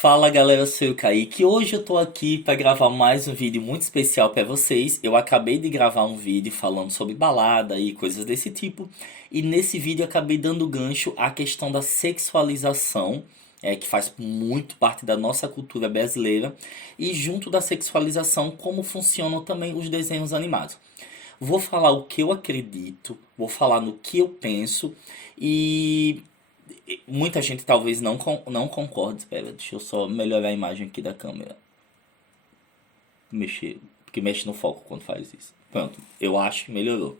Fala galera, eu sou o Kaique. Hoje eu tô aqui para gravar mais um vídeo muito especial para vocês. Eu acabei de gravar um vídeo falando sobre balada e coisas desse tipo. E nesse vídeo eu acabei dando gancho à questão da sexualização, que faz muito parte da nossa cultura brasileira. E junto da sexualização, como funcionam também os desenhos animados. Vou falar o que eu acredito, vou falar no que eu penso e muita gente talvez não concorde. Espera, deixa eu só melhorar a imagem aqui da câmera. Mexer, porque mexe no foco quando faz isso. Pronto, eu acho que melhorou.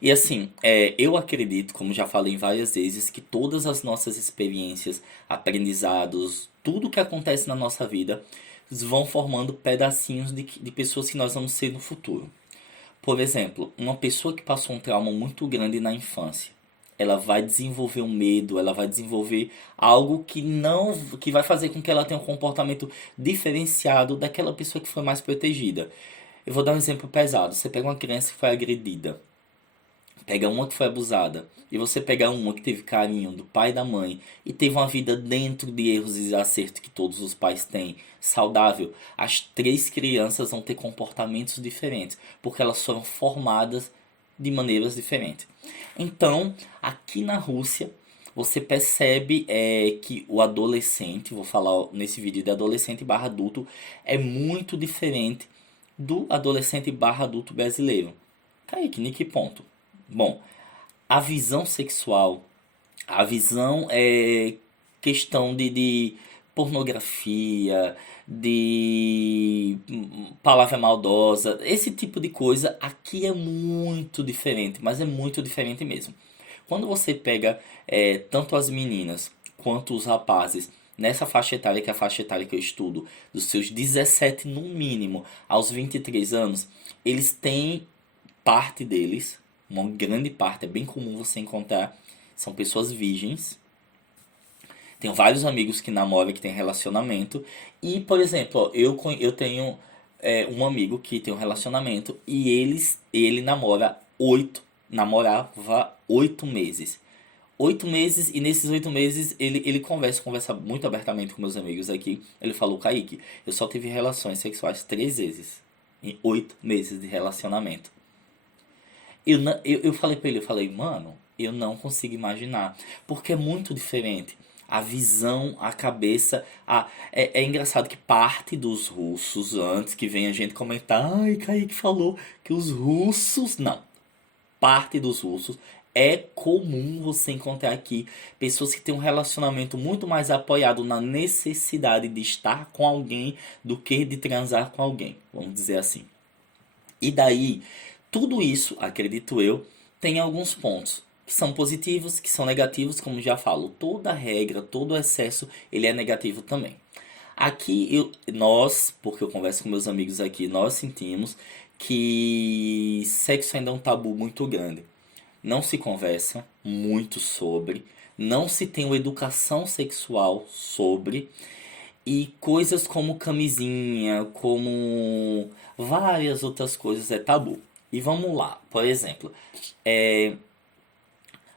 E assim, eu acredito, como já falei várias vezes, que todas as nossas experiências, aprendizados, tudo que acontece na nossa vida, vão formando pedacinhos de pessoas que nós vamos ser no futuro. Por exemplo, uma pessoa que passou um trauma muito grande na infância, ela vai desenvolver um medo, ela vai desenvolver algo que não, que vai fazer com que ela tenha um comportamento diferenciado daquela pessoa que foi mais protegida. Eu vou dar um exemplo pesado. Você pega uma criança que foi agredida, pega uma que foi abusada, e você pega uma que teve carinho do pai e da mãe e teve uma vida dentro de erros e acertos que todos os pais têm, saudável, as três crianças vão ter comportamentos diferentes, porque elas foram formadas de maneiras diferentes. Então, aqui na Rússia, você percebe que o adolescente, vou falar nesse vídeo de adolescente barra adulto, é muito diferente do adolescente barra adulto brasileiro. Kaique, em que ponto? Bom, a visão sexual, a visão é questão de pornografia, de palavra maldosa, esse tipo de coisa aqui é muito diferente, mas é muito diferente mesmo. Quando você pega tanto as meninas quanto os rapazes nessa faixa etária, que é a faixa etária que eu estudo, dos seus 17 no mínimo aos 23 anos, eles têm parte deles, uma grande parte, é bem comum você encontrar, são pessoas virgens. Tenho vários amigos que namoram, que tem relacionamento. E, por exemplo, ó, eu tenho um amigo que tem um relacionamento e ele namorava 8 meses. 8 meses, e nesses 8 meses ele conversa muito abertamente com meus amigos aqui. Ele falou: Kaique, eu só tive relações sexuais 3 vezes em 8 meses de relacionamento. Eu falei pra ele, eu falei, mano, eu não consigo imaginar. Porque é muito diferente. A visão, a cabeça. É engraçado que parte dos russos, antes que venha gente comentar, ai, Kaique falou que os russos. Não. Parte dos russos é comum você encontrar aqui pessoas que têm um relacionamento muito mais apoiado na necessidade de estar com alguém do que de transar com alguém. Vamos dizer assim. E daí, tudo isso, acredito eu, tem alguns pontos que são positivos, que são negativos, como já falo. Toda regra, todo excesso, ele é negativo também. Aqui nós, porque eu converso com meus amigos aqui, nós sentimos que sexo ainda é um tabu muito grande. Não se conversa muito sobre, não se tem uma educação sexual sobre, e coisas como camisinha, como várias outras coisas é tabu. E vamos lá, por exemplo, é,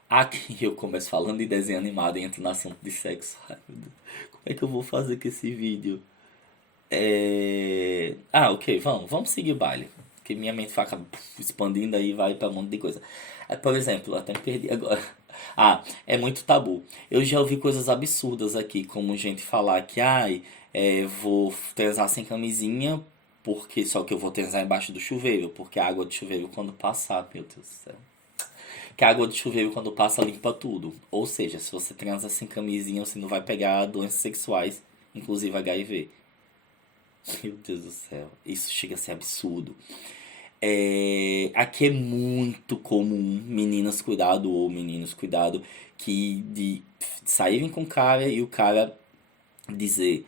aqui eu começo falando de desenho animado e entro no assunto de sexo. Ai, meu Deus. Como é que eu vou fazer com esse vídeo? Ok, vamos seguir o baile. Porque minha mente acaba expandindo aí vai pra um monte de coisa. Por exemplo, até me perdi agora. É muito tabu. Eu já ouvi coisas absurdas aqui, como gente falar que, vou transar sem camisinha, porque só que eu vou transar embaixo do chuveiro, porque a água do chuveiro quando passar, meu Deus do céu. Que a água do chuveiro quando passa limpa tudo. Ou seja, se você transa sem camisinha, você não vai pegar doenças sexuais, inclusive HIV. Meu Deus do céu, isso chega a ser absurdo. Aqui é muito comum meninas cuidado ou meninos cuidado que de saírem com o cara e o cara dizer: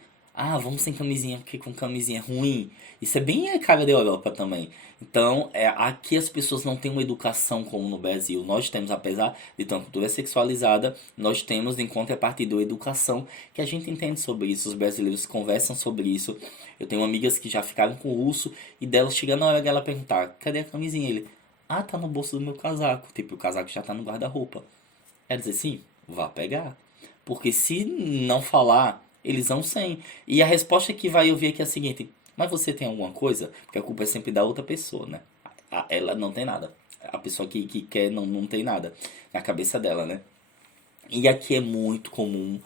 vamos sem camisinha porque com camisinha é ruim. Isso é bem a cara da Europa também. Então, aqui as pessoas não têm uma educação como no Brasil. Nós temos, apesar de ter uma cultura sexualizada, nós temos em contrapartida a educação que a gente entende sobre isso. Os brasileiros conversam sobre isso. Eu tenho amigas que já ficaram com o russo e delas chega na hora dela perguntar: cadê a camisinha? Ele: tá no bolso do meu casaco. Tipo, o casaco já tá no guarda-roupa. Ela diz assim: vá pegar. Porque se não falar, Eles vão sem. E a resposta que vai ouvir aqui é a seguinte: mas você tem alguma coisa? Porque a culpa é sempre da outra pessoa, né? Ela não tem nada. A pessoa que quer não tem nada na cabeça dela, né? E aqui é muito comum.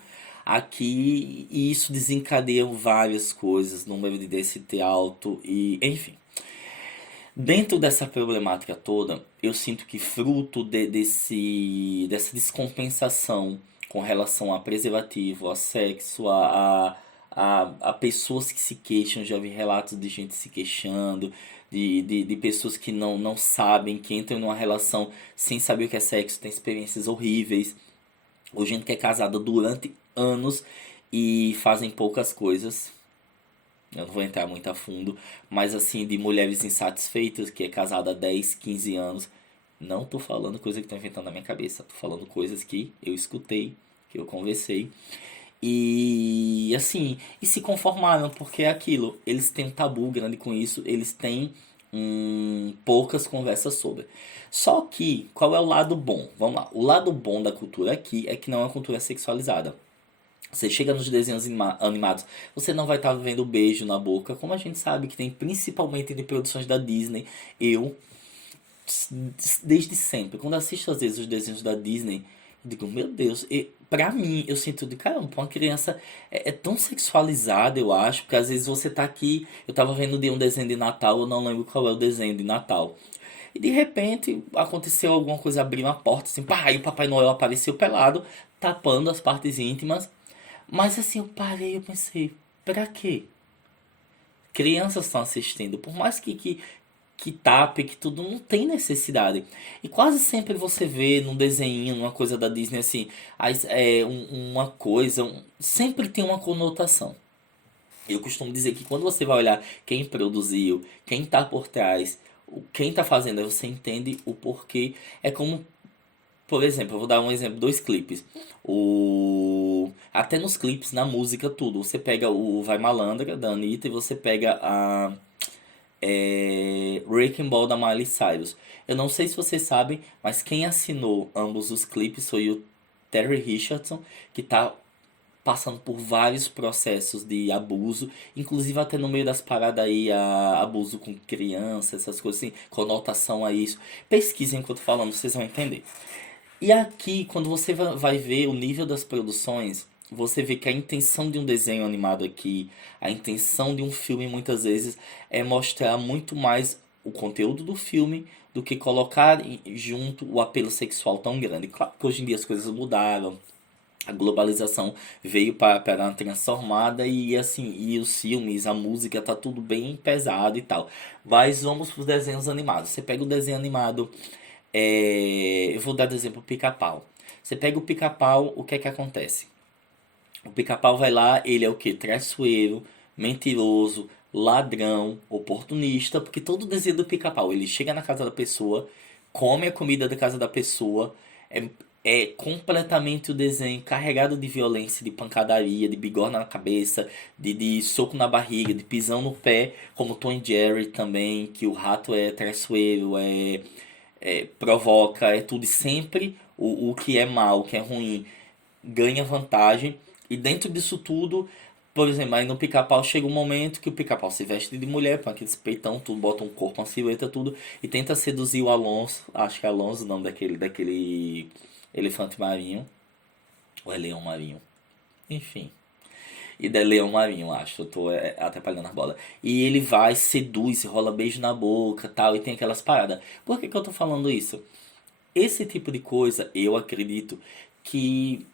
Aqui isso desencadeia várias coisas, número de DST alto e enfim. Dentro dessa problemática toda, eu sinto que fruto dessa descompensação com relação a preservativo, a sexo, a pessoas que se queixam, já vi relatos de gente se queixando, de pessoas que não sabem, que entram numa relação sem saber o que é sexo, tem experiências horríveis, ou gente que é casada durante anos e fazem poucas coisas. Eu não vou entrar muito a fundo, mas assim, de mulheres insatisfeitas, que é casada há 10, 15 anos. Não tô falando coisa que tô inventando na minha cabeça, tô falando coisas que eu escutei, que eu conversei. E assim, e se conformaram, porque é aquilo, eles têm um tabu grande com isso, eles têm poucas conversas sobre. Só que, qual é o lado bom? Vamos lá, o lado bom da cultura aqui é que não é uma cultura sexualizada. Você chega nos desenhos animados, você não vai estar vendo beijo na boca, como a gente sabe que tem principalmente de produções da Disney. Eu, desde sempre, quando assisto às vezes os desenhos da Disney, eu digo, meu Deus, pra mim, eu sinto de caramba, uma criança é tão sexualizada, eu acho, porque às vezes você tá aqui, eu tava vendo de um desenho de Natal, eu não lembro qual é o desenho de Natal. E de repente aconteceu alguma coisa, abriu uma porta assim, pá, e o Papai Noel apareceu pelado, tapando as partes íntimas. Mas assim, eu parei e eu pensei, pra quê? Crianças estão assistindo, por mais que tape, que tudo, não tem necessidade. E quase sempre você vê num desenho, numa coisa da Disney assim, uma coisa, sempre tem uma conotação. Eu costumo dizer que quando você vai olhar quem produziu, quem tá por trás, quem tá fazendo, aí você entende o porquê. É como, por exemplo, eu vou dar um exemplo, dois clipes. Até nos clipes, na música, tudo. Você pega o Vai Malandra, da Anitta, e você pega a Wrecking Ball, da Miley Cyrus. Eu não sei se vocês sabem, mas quem assinou ambos os clipes foi o Terry Richardson, que tá passando por vários processos de abuso, inclusive até no meio das paradas aí, abuso com criança, essas coisas assim, conotação a isso. Pesquisem enquanto falando, vocês vão entender. E aqui, quando você vai ver o nível das produções, você vê que a intenção de um desenho animado aqui, a intenção de um filme muitas vezes é mostrar muito mais o conteúdo do filme do que colocar junto o apelo sexual tão grande. Claro que hoje em dia as coisas mudaram, a globalização veio para uma transformada e assim, e os filmes, a música tá tudo bem pesado e tal. Mas vamos para os desenhos animados. Você pega o desenho animado, eu vou dar de exemplo o Pica-Pau. Você pega o Pica-Pau, o que é que acontece? O Pica-Pau vai lá, ele é o que? Traiçoeiro, mentiroso, ladrão, oportunista, porque todo o desenho do Pica-Pau, ele chega na casa da pessoa, come a comida da casa da pessoa, é, é completamente o desenho carregado de violência, de pancadaria, de bigorna na cabeça, de soco na barriga, de pisão no pé, como Tom e Jerry também, que o rato é traiçoeiro, provoca, é tudo e sempre o que é mal, o que é ruim, ganha vantagem. E dentro disso tudo, por exemplo, aí no Pica-Pau chega um momento que o Pica-Pau se veste de mulher, com aqueles peitão, tudo, bota um corpo, uma silhueta, tudo, e tenta seduzir o Alonso, acho que é Alonso o nome daquele elefante marinho, ou é leão marinho, enfim. E da leão marinho, acho, eu tô atrapalhando a bola. E ele vai, seduz, rola beijo na boca, tal, e tem aquelas paradas. Por que que eu tô falando isso? Esse tipo de coisa, eu acredito que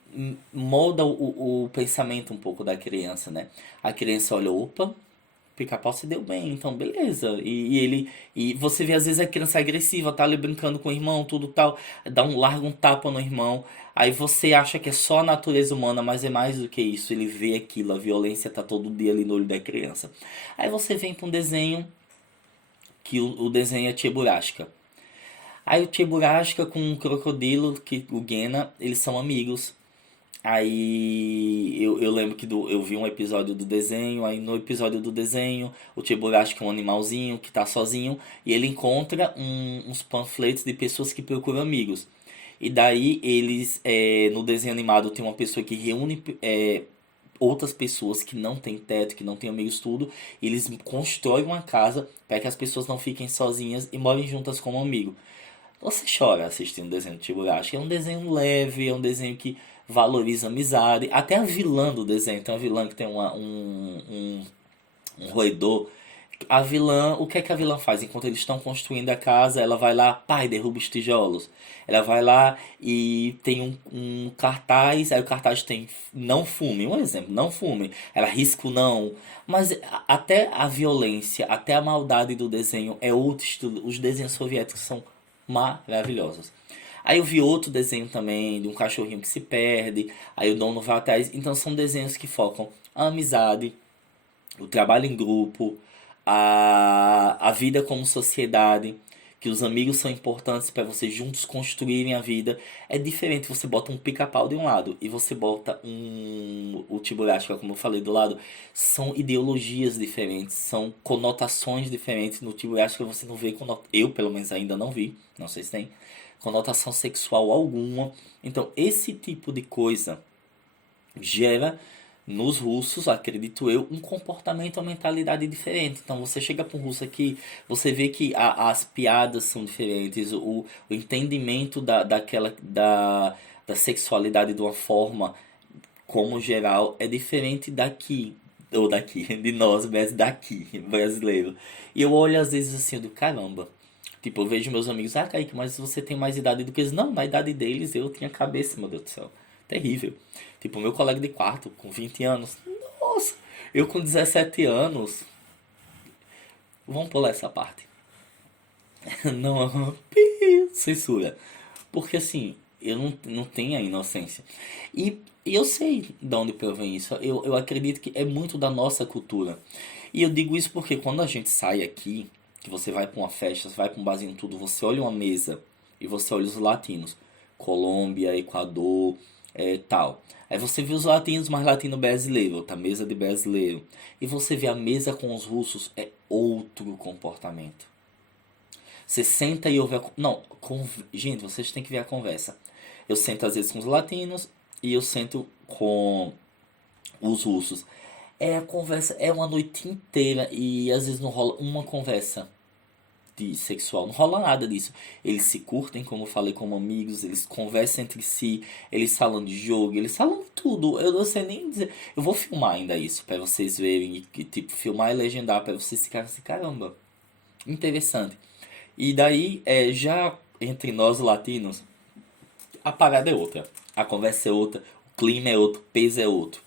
molda o pensamento um pouco da criança, né? A criança olha, opa, Pica-Pau se deu bem, então beleza. E você vê às vezes a criança agressiva, tá ali brincando com o irmão, tudo tal, larga um tapa no irmão. Aí você acha que é só a natureza humana, mas é mais do que isso. Ele vê aquilo, a violência tá todo dia ali no olho da criança. Aí você vem pra um desenho que o desenho é Cheburashka. Aí o Cheburashka com um crocodilo, que o Gena, eles são amigos. Aí eu lembro que eu vi um episódio do desenho, aí no episódio do desenho, o Cheburashka é um animalzinho que tá sozinho e ele encontra uns panfletos de pessoas que procuram amigos. E daí eles, no desenho animado, tem uma pessoa que reúne outras pessoas que não têm teto, que não têm amigos, tudo. E eles constroem uma casa para que as pessoas não fiquem sozinhas e morem juntas como amigo. Você chora assistindo o desenho do Chiburashi. É um desenho leve, é um desenho que valoriza a amizade. Até a vilã do desenho, tem uma vilã que tem um roedor. A vilã, o que é que a vilã faz? Enquanto eles estão construindo a casa, ela vai lá, pai, derruba os tijolos. Ela vai lá e tem um cartaz, aí o cartaz tem não fume, um exemplo, não fume. Ela risca o não. Mas até a violência, até a maldade do desenho é outro estilo. Os desenhos soviéticos são maravilhosos. Aí eu vi outro desenho também de um cachorrinho que se perde, aí o dono vai atrás. Então são desenhos que focam a amizade, o trabalho em grupo, a vida como sociedade, que os amigos são importantes para vocês juntos construírem a vida. É diferente, você bota um pica-pau de um lado e você bota o Tiburástica, como eu falei, do lado. São ideologias diferentes, são conotações diferentes. No Tiburástica você não vê, eu pelo menos ainda não vi, não sei se tem, conotação sexual alguma. Então esse tipo de coisa gera nos russos, acredito eu, um comportamento, uma mentalidade diferente. Então você chega para um russo aqui, você vê que as piadas são diferentes, o entendimento da sexualidade de uma forma, como geral, é diferente daqui. Ou daqui, de nós, mas daqui, brasileiro. E eu olho às vezes assim, do caramba. Tipo, eu vejo meus amigos, Kaique, mas você tem mais idade do que eles. Não, na idade deles eu tinha cabeça, meu Deus do céu. Terrível. Tipo, meu colega de quarto, com 20 anos. Nossa, eu com 17 anos. Vamos pular essa parte. Não, censura. Porque assim, eu não tenho a inocência. E eu sei de onde provém isso. Eu acredito que é muito da nossa cultura. E eu digo isso porque quando a gente sai aqui, que você vai pra uma festa, você vai pra um barzinho tudo, você olha uma mesa e você olha os latinos. Colômbia, Equador, tal. Aí você vê os latinos mais latino brasileiro, outra mesa de brasileiro. E você vê a mesa com os russos, é outro comportamento. Você senta e ouve Não, gente, vocês têm que ver a conversa. Eu sento às vezes com os latinos e eu sento com os russos. É a conversa, é uma noite inteira e às vezes não rola uma conversa de sexual, não rola nada disso. Eles se curtem, como eu falei, como amigos, eles conversam entre si, eles falam de jogo, eles falam de tudo. Eu não sei nem dizer. Eu vou filmar ainda isso pra vocês verem e tipo filmar e legendar pra vocês ficarem assim, caramba, interessante. E daí, já entre nós latinos, a parada é outra. A conversa é outra, o clima é outro, o peso é outro.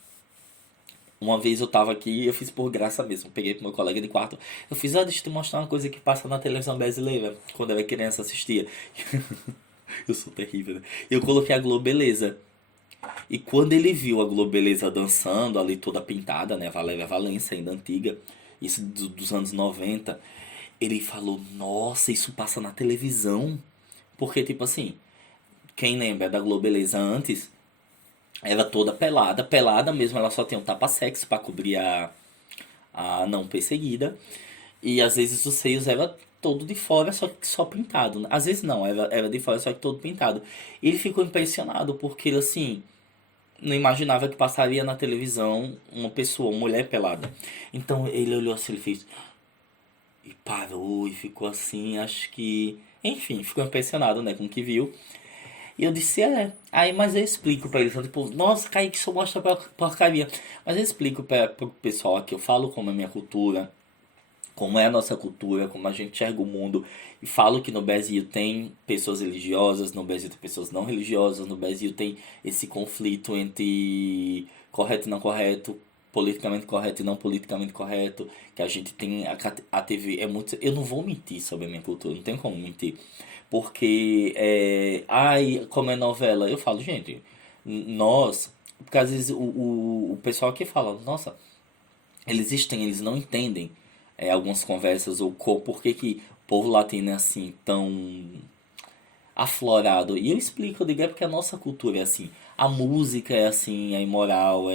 Uma vez eu tava aqui e eu fiz por graça mesmo. Peguei pro meu colega de quarto. Eu fiz, deixa eu te mostrar uma coisa que passa na televisão brasileira. Quando eu era criança assistia. Eu sou terrível, né? Eu coloquei a Globeleza. E quando ele viu a Globeleza dançando ali toda pintada, né? Valéria Valença, ainda antiga. Isso dos anos 90. Ele falou, nossa, isso passa na televisão. Porque, tipo assim, quem lembra da Globeleza antes, era toda pelada, pelada mesmo, ela só tinha um tapa-sexo pra cobrir a não perseguida. E às vezes os seios era todo de fora, só que só pintado, né? Às vezes não, era de fora, só que todo pintado. E ele ficou impressionado, porque ele assim, não imaginava que passaria na televisão uma pessoa, uma mulher pelada. Então ele olhou assim, ele fez. E parou e ficou assim, acho que. Enfim, ficou impressionado, né, com o que viu. E eu disse, Aí, mas eu explico pra eles, tipo, nossa, Kaique, só mostra porcaria. Mas eu explico pro pessoal que eu falo como é a minha cultura, como é a nossa cultura, como a gente enxerga o mundo. E falo que no Brasil tem pessoas religiosas, no Brasil tem pessoas não religiosas, no Brasil tem esse conflito entre correto e não correto, politicamente correto e não politicamente correto, que a gente tem a TV é muito. Eu não vou mentir sobre a minha cultura, não tem como mentir. Porque, ai, como é novela, eu falo, gente, nós, porque às vezes o pessoal aqui fala, nossa, eles não entendem algumas conversas, ou por que que o povo latino é assim, tão aflorado. E eu explico, eu digo, é porque a nossa cultura é assim. A música é assim, é imoral,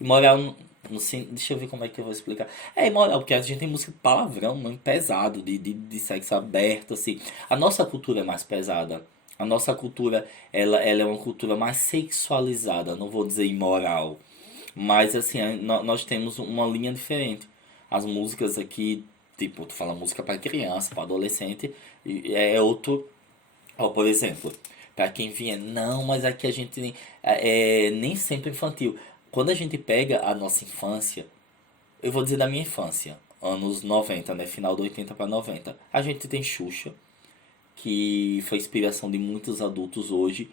imoral, não sei, deixa eu ver como é que eu vou explicar. É imoral, porque a gente tem música de palavrão, muito pesado, de sexo aberto, assim. A nossa cultura é mais pesada. A nossa cultura, ela é uma cultura mais sexualizada, não vou dizer imoral. Mas assim, nós temos uma linha diferente. As músicas aqui, tipo, tu fala música para criança, para adolescente, é outro. Ó, por exemplo, para quem vinha, não, mas aqui a gente nem sempre infantil. Quando a gente pega a nossa infância, eu vou dizer da minha infância, anos 90, né? Final de 80 para 90. A gente tem Xuxa, que foi inspiração de muitos adultos hoje.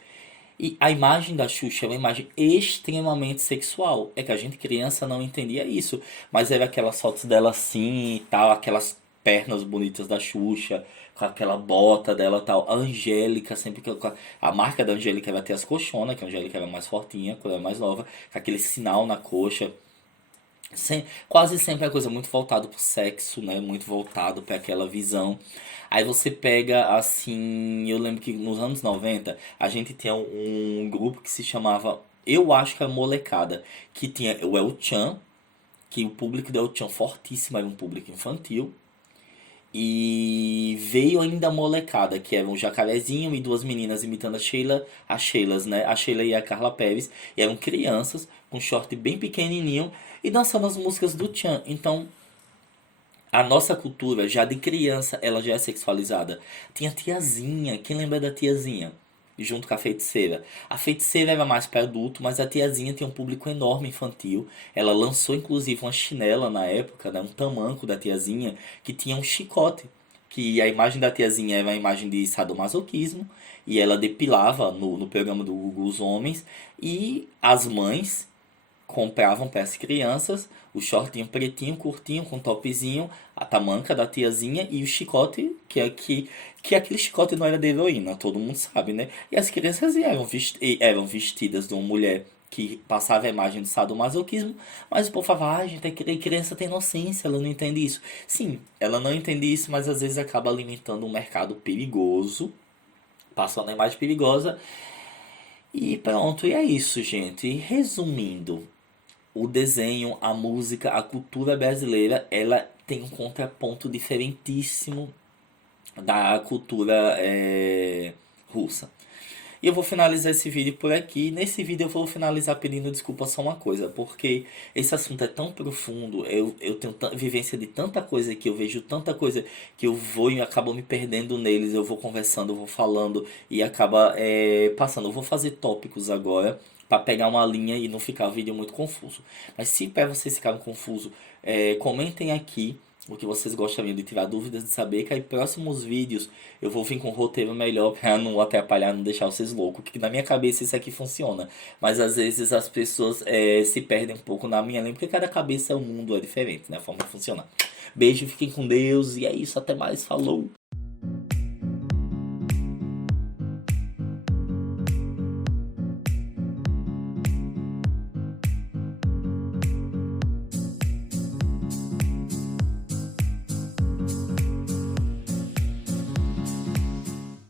E a imagem da Xuxa é uma imagem extremamente sexual. É que a gente criança não entendia isso. Mas era aquelas fotos dela assim e tal, aquelas pernas bonitas da Xuxa, com aquela bota dela e tal. A Angélica, sempre que a marca da Angélica era ter as coxonas, que a Angélica era mais fortinha, quando era mais nova, com aquele sinal na coxa. Quase sempre é coisa muito voltado pro sexo, né? Muito voltado para aquela visão. Aí você pega assim, eu lembro que nos anos 90 a gente tinha um grupo que se chamava, eu acho que era Molecada, que tinha o El Chan, que o público do El Chan fortíssimo, era um público infantil. E veio ainda a Molecada, que era um jacarezinho e duas meninas imitando as Sheilas, né? A Sheila e a Carla Perez. E eram crianças, com short bem pequenininho, e dançando as músicas do Chan. Então, a nossa cultura, já de criança, ela já é sexualizada. Tinha a tiazinha, quem lembra da tiazinha? Junto com a feiticeira. A feiticeira era mais para adulto, mas a tiazinha tinha um público enorme infantil. Ela lançou inclusive uma chinela na época, né, um tamanco da tiazinha, que tinha um chicote. Que a imagem da tiazinha era uma imagem de sadomasoquismo. E ela depilava no programa do Google os homens. E as mães compravam para as crianças o shortinho pretinho, curtinho, com topzinho, a tamanca da tiazinha e o chicote, que aquele chicote não era de heroína, todo mundo sabe, né? E as crianças eram vestidas de uma mulher que passava a imagem do sadomasoquismo, mas o povo falava, ah, gente, a criança tem inocência, ela não entende isso. Sim, ela não entende isso, mas às vezes acaba alimentando um mercado perigoso, passando a imagem perigosa, e pronto, e é isso, gente. Resumindo, o desenho, a música, a cultura brasileira, ela tem um contraponto diferentíssimo da cultura russa. E eu vou finalizar esse vídeo por aqui. Nesse vídeo eu vou finalizar pedindo desculpa só uma coisa, porque esse assunto é tão profundo, eu tenho vivência de tanta coisa que eu vejo tanta coisa que eu vou e acabo me perdendo neles, eu vou conversando, eu vou falando e acaba passando. Eu vou fazer tópicos agora para pegar uma linha e não ficar o vídeo muito confuso. Mas se para vocês ficarem confusos, comentem aqui o que vocês gostariam de tirar dúvidas, de saber, que aí próximos vídeos eu vou vir com um roteiro melhor para não atrapalhar, não deixar vocês loucos, que na minha cabeça isso aqui funciona, mas às vezes as pessoas se perdem um pouco na minha lembra, porque cada cabeça é um mundo, é diferente, né, a forma de funcionar. Beijo, fiquem com Deus, e é isso, até mais, falou!